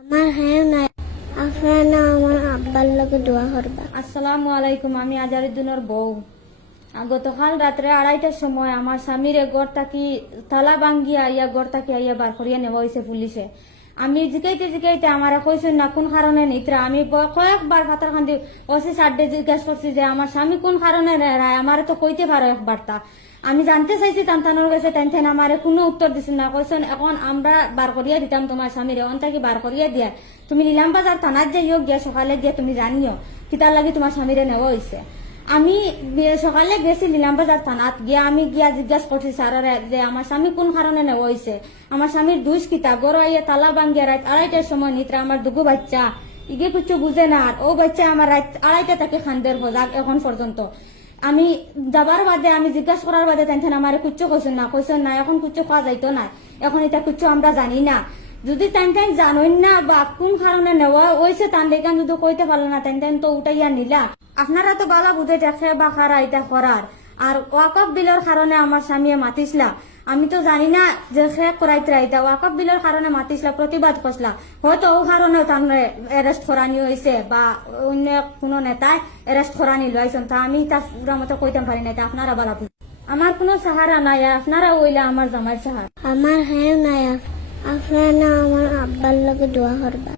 আমার হ্যাঁ নাই আপনার না আমার আব্বার লগে দোয়া করবা। আসসালামু আলাইকুম। আমি আজারুদ্দিনের বউ। গতকাল রাত্রে 2:30টার সময় আমার স্বামীর ঘর থাকি তালা ভাঙ্গিয়া আইয়া ঘর থাকি আইয়া বার করিয়া নেওয়া হয়েছে পুলিশে। আমি জিকাইতে আমার কইছেন না কোন কারণে নিত্রা। আমি কয়েকবার ফাতার খান্দি ওসি সাড্ডে জিজ্ঞাসা করছি যে আমার স্বামী কোন কারণে নেয়, আমার তো কইতে পারো একবারটা। আমি জানতে চাইছি টানটানোর কাছে, টানতেন আমার কোনো উত্তর দিচ্ছেন না। কইছেন এখন আমরা বার করিয়া দিতাম তোমার স্বামীর, এখন তাকে বার করিয়া দিয়া তুমি নিলাম বাজার থানার যাইও গিয়া সকালে গিয়া তুমি জানিও কিতার লাগি তোমার স্বামীরে নেওয়া হয়েছে। আমি সকালে গেছি নিলাম বাজার থানাত গিয়া আমি গিয়া জিজ্ঞাসা করছি স্যারের যে আমার স্বামী কোন কারণে নেওয়া হয়েছে, আমার স্বামীর দুষ কিতা। গরু আইয়া তালা ভাঙ্গিয়া রাত 2:30টার সময় নিত্রা আমার দুগু বাচ্চা ইগে কিছু বুঝে না। আর ও বাচ্চা আমার রাত 2:30টা থেকে খান্দের বজার এখন পর্যন্ত। আমি যাবার বাদে আমি জিজ্ঞাসা করার বাদে টেনশন আমার কুচ্ছু কইছেন না এখন কুচ্ছু খাওয়া যাইতো না, এখন এটা কুচ্ছু আমরা জানি না। যদি টাইম জানোই না বা কোন কারণে নেওয়া হয়েছে তান দেখান যদি কইতে পারলো না টাইম তো উঠাইয়া নিলা। আপনারা তো বালা বুঝে দেখে বা খারা এটা করার। আর ওয়াকফ বিলের কারণে আমার স্বামী মাতিসলা, আমি তো জানি না যে সে করাইতে রাইতা। ওয়াকফ বিলের কারণে মাতিসলা, প্রতিবাদ করছিলা, হয়তো ও কারণে তার এরেস্ট করানি হয়েছে বা অন্য কোনো নেতায় এরেস্ট করানি লইছেন। তা আমি তা পুরা মতো কইতে পারি না, এটা আপনারা বালা বুঝে। আমার কোনো সাহারা নাই, আপনারা ওইলা আমার জামাই সাহারা। আমার হ্যাঁ নাই আপনার না আমার আব্বার লগে দোয়া করবা।